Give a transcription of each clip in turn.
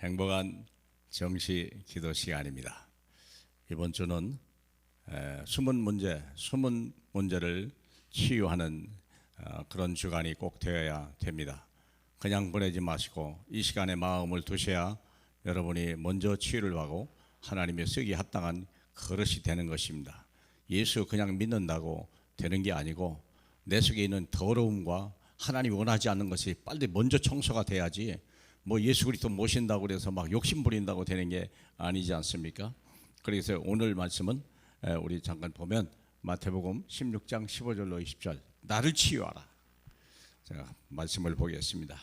행복한 정시 기도 시간입니다. 이번 주는 숨은 문제를 치유하는 그런 주간이 꼭 되어야 됩니다. 그냥 보내지 마시고 이 시간에 마음을 두셔야 여러분이 먼저 치유를 하고 하나님의 쓰기 합당한 그릇이 되는 것입니다. 예수 그냥 믿는다고 되는 게 아니고 내 속에 있는 더러움과 하나님이 원하지 않는 것이 빨리 먼저 청소가 돼야지 뭐 예수 그리스도 모신다고 그래서 막 욕심 부린다고 되는 게 아니지 않습니까? 그래서 오늘 말씀은 우리 잠깐 보면 마태복음 16장 15절로 20절 나를 치유하라. 제가 말씀을 보겠습니다.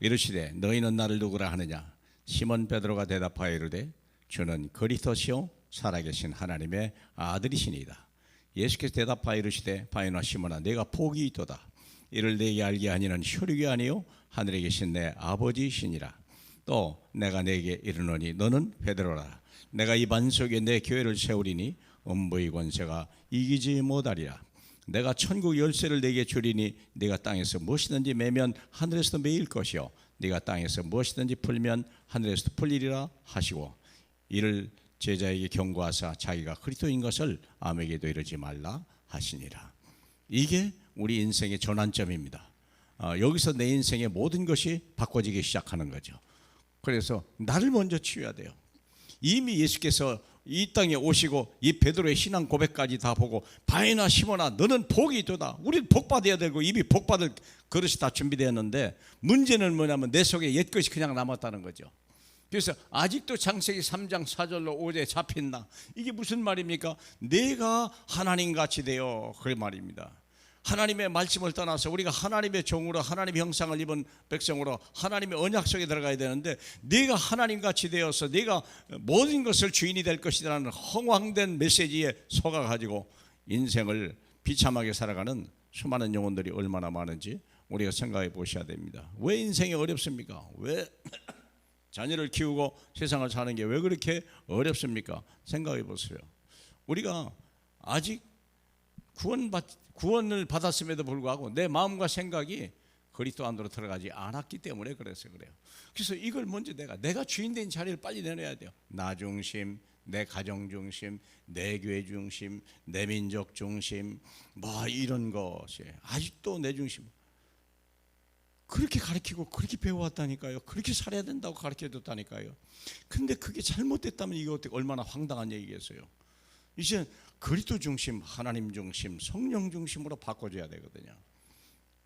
이르시되 너희는 나를 누구라 하느냐? 시몬 베드로가 대답하여 이르되 주는 그리스도시요 살아계신 하나님의 아들이시니이다. 예수께서 대답하여 이르시되 바요나 시몬아 내가 복이 있도다. 이를 내게 알게 하니는 혈육이 아니요 하늘에 계신 내 아버지시니라. 또 내가 내게 이르노니 너는 베드로라. 내가 이 반석에 내 교회를 세우리니 음부의 권세가 이기지 못하리라. 내가 천국 열쇠를 내게 주리니 네가 땅에서 무엇이든지 매면 하늘에서도 매일 것이요 네가 땅에서 무엇이든지 풀면 하늘에서도 풀리리라 하시고 이를 제자에게 경고하사 자기가 그리스도인 것을 아무에게도 이르지 말라 하시니라. 이게 우리 인생의 전환점입니다. 여기서 내 인생의 모든 것이 바꿔지기 시작하는 거죠. 그래서 나를 먼저 치유해야 돼요. 이미 예수께서 이 땅에 오시고 이 베드로의 신앙 고백까지 다 보고 바요나 시몬아 너는 복이 있도다. 우리는 복 받아야 되고 이미 복 받을 그릇이 다 준비되었는데 문제는 뭐냐면 내 속에 옛것이 그냥 남았다는 거죠. 그래서 아직도 창세기 3장 4절로 5절에 잡힌다. 이게 무슨 말입니까? 내가 하나님같이 되어 그 말입니다. 하나님의 말씀을 떠나서 우리가 하나님의 종으로 하나님의 형상을 입은 백성으로 하나님의 언약 속에 들어가야 되는데 내가 하나님같이 되어서 내가 모든 것을 주인이 될 것이라는 허황된 메시지에 속아가지고 인생을 비참하게 살아가는 수많은 영혼들이 얼마나 많은지 우리가 생각해 보셔야 됩니다. 왜 인생이 어렵습니까? 왜 자녀를 키우고 세상을 사는 게 왜 그렇게 어렵습니까? 생각해 보세요. 우리가 아직 구원을 받았음에도 불구하고 내 마음과 생각이 그리스도 안으로 들어가지 않았기 때문에 그래서 그래요. 그래서 이걸 먼저 내가 주인된 자리를 빨리 내놔야 돼요. 나 중심, 내 가정 중심, 내 교회 중심, 내 민족 중심, 뭐 이런 것이 아직도 내 중심. 그렇게 가르치고 그렇게 배워왔다니까요. 그렇게 살아야 된다고 가르쳐줬다니까요. 근데 그게 잘못됐다면 이거 얼마나 황당한 얘기겠어요. 이제 그리스도 중심, 하나님 중심, 성령 중심으로 바꿔줘야 되거든요.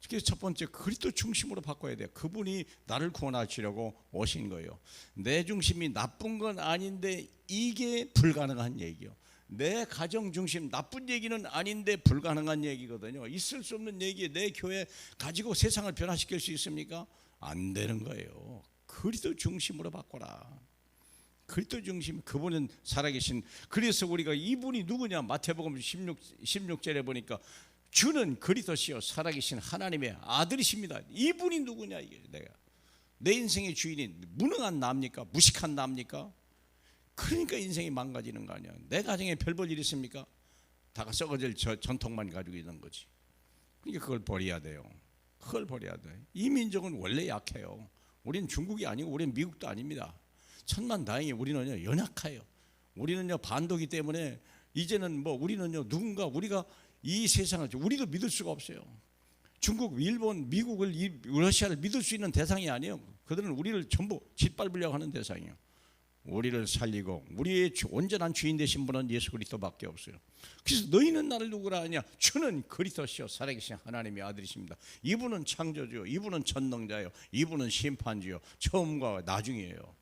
그래서 첫 번째 그리스도 중심으로 바꿔야 돼요. 그분이 나를 구원하시려고 오신 거예요. 내 중심이 나쁜 건 아닌데 이게 불가능한 얘기요. 내 가정 중심 나쁜 얘기는 아닌데 불가능한 얘기거든요. 있을 수 없는 얘기 내 교회 가지고 세상을 변화시킬 수 있습니까? 안 되는 거예요. 그리스도 중심으로 바꿔라. 그리스도 중심, 그분은 살아계신. 그래서 우리가 이분이 누구냐? 마태복음 16절에 보니까 주는 그리스도시요 살아계신 하나님의 아들이십니다. 이분이 누구냐? 이게 내 인생의 주인이 무능한 나입니까? 무식한 나입니까? 그러니까 인생이 망가지는 거 아니야. 내 가정에 별 볼 일 있습니까? 다 썩어질 전통만 가지고 있는 거지. 그러니까 그걸 버려야 돼요. 그걸 버려야 돼. 이 민족은 원래 약해요. 우리는 중국이 아니고 우리는 미국도 아닙니다. 천만다행히 우리는요 연약해요. 우리는요 반도기 때문에 이제는 뭐 우리는요 누군가 우리가 이 세상을 우리도 믿을 수가 없어요. 중국, 일본, 미국을 러시아를 믿을 수 있는 대상이 아니에요. 그들은 우리를 전부 짓밟으려고 하는 대상이에요. 우리를 살리고 우리의 온전한 주인 되신 분은 예수 그리스도밖에 없어요. 그래서 너희는 나를 누구라 하냐? 주는 그리스도시요 살아계신 하나님의 아들이십니다. 이분은 창조주요, 이분은 전능자요, 이분은 심판주요, 처음과 나중이에요.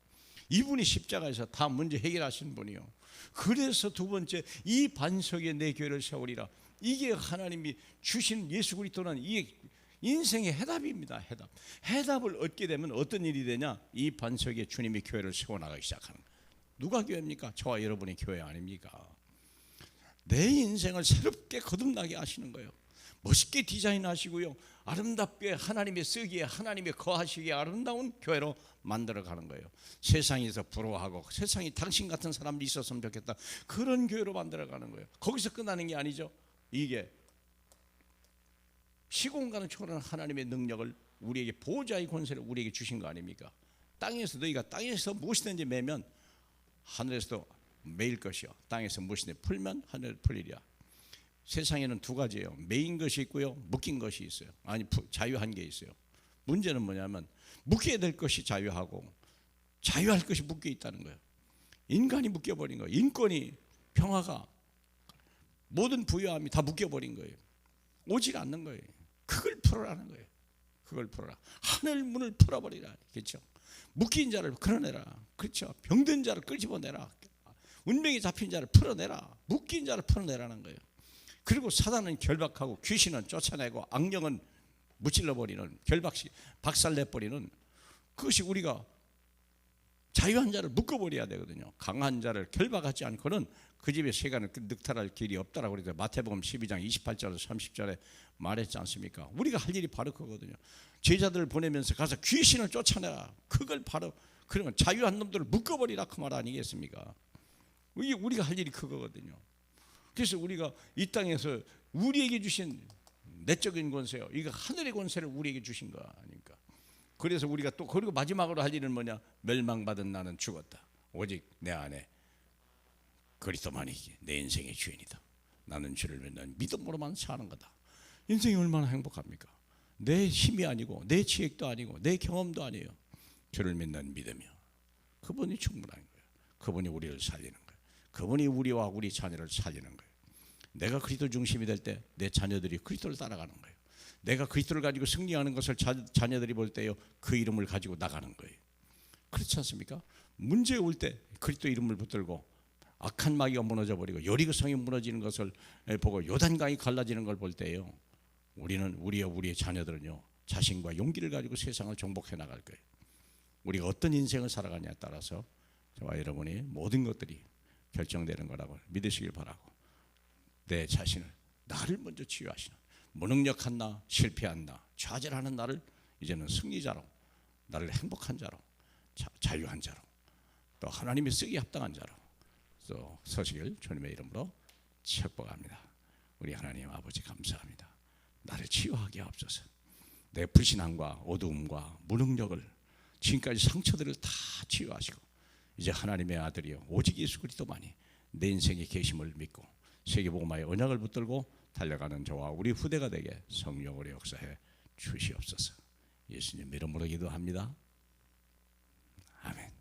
이분이 십자가에서 다 문제 해결하신 분이요. 그래서 두 번째 이 반석에 내 교회를 세우리라. 이게 하나님이 주신 예수 그리스도는 이게 인생의 해답입니다. 해답을 얻게 되면 어떤 일이 되냐? 이 반석에 주님이 교회를 세워나가기 시작하는 거예요. 누가 교회입니까? 저와 여러분이 교회 아닙니까? 내 인생을 새롭게 거듭나게 하시는 거예요. 멋있게 디자인하시고요, 아름답게 하나님의 쓰기에 하나님의 거하시기에 아름다운 교회로 만들어가는 거예요. 세상에서 부러워하고 세상에 당신 같은 사람이 있었으면 좋겠다, 그런 교회로 만들어가는 거예요. 거기서 끝나는 게 아니죠. 이게 시공간을 초월하는 하나님의 능력을 우리에게 보호자의 권세를 우리에게 주신 거 아닙니까? 땅에서 너희가 땅에서 무엇이든지 매면 하늘에서도 매일 것이요 땅에서 무엇이든지 풀면 하늘에 풀리리라. 세상에는 두 가지예요. 매인 것이 있고요, 묶인 것이 있어요. 아니 자유한 게 있어요. 문제는 뭐냐면 묶여야 될 것이 자유하고 자유할 것이 묶여 있다는 거예요. 인간이 묶여버린 거예요. 인권이, 평화가, 모든 부유함이 다 묶여버린 거예요. 오질 않는 거예요. 그걸 풀어라는 거예요. 그걸 풀어라. 하늘 문을 풀어버리라. 그렇죠? 묶인 자를 끌어내라. 그렇죠? 병든 자를 끄집어내라. 운명이 잡힌 자를 풀어내라. 묶인 자를 풀어내라는 거예요. 그리고 사단은 결박하고 귀신은 쫓아내고 악령은 무찔러버리는, 박살내버리는, 그것이 우리가 자유한 자를 묶어버려야 되거든요. 강한 자를 결박하지 않고는 그 집에 세간을 늑탈할 길이 없다라고 그래서 마태복음 12장 28절 30절에 말했지 않습니까? 우리가 할 일이 바로 그거거든요. 제자들을 보내면서 가서 귀신을 쫓아내라. 그걸 바로, 그러면 자유한 놈들을 묶어버리라 그 말 아니겠습니까? 우리가 할 일이 그거거든요. 그래서 우리가 이 땅에서 우리에게 주신 내적인 권세요, 이거 하늘의 권세를 우리에게 주신 거 아닙니까? 그래서 우리가 또, 그리고 마지막으로 할 일은 뭐냐? 멸망받은 나는 죽었다. 오직 내 안에 그리스도만이 내 인생의 주인이다. 나는 주를 믿는 믿음으로만 사는 거다. 인생이 얼마나 행복합니까? 내 힘이 아니고 내 지혜도 아니고 내 경험도 아니에요. 주를 믿는 믿음이요, 그분이 충분한 거예요. 그분이 우리를 살리는 거예요. 그분이 우리와 우리 자녀를 살리는 거예요. 내가 그리스도 중심이 될 때 내 자녀들이 그리스도를 따라가는 거예요. 내가 그리스도를 가지고 승리하는 것을 자녀들이 볼 때요, 그 이름을 가지고 나가는 거예요. 그렇지 않습니까? 문제 올 때 그리스도 이름을 붙들고 악한 마귀가 무너져 버리고 여리고 성이 무너지는 것을 보고 요단강이 갈라지는 걸 볼 때요, 우리의 자녀들은요, 자신과 용기를 가지고 세상을 정복해 나갈 거예요. 우리가 어떤 인생을 살아가냐에 따라서 저와 여러분이 모든 것들이 결정되는 거라고 믿으시길 바라고, 내 자신을, 나를 먼저 치유하시는, 무능력한 나, 실패한 나, 좌절하는 나를 이제는 승리자로, 나를 행복한 자로, 자유한 자로, 또 하나님이 쓰기 합당한 자로 또 서시길 주님의 이름으로 축복합니다. 우리 하나님 아버지 감사합니다. 나를 치유하게 하옵소서. 내 불신함과 어두움과 무능력을, 지금까지 상처들을 다 치유하시고 이제 하나님의 아들이요 오직 예수 그리스도만이 내 인생에 계심을 믿고 세계복음화의 언약을 붙들고 달려가는 저와 우리 후대가 되게 성령으로 역사해 주시옵소서. 예수님 이름으로 기도합니다. 아멘.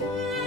아멘.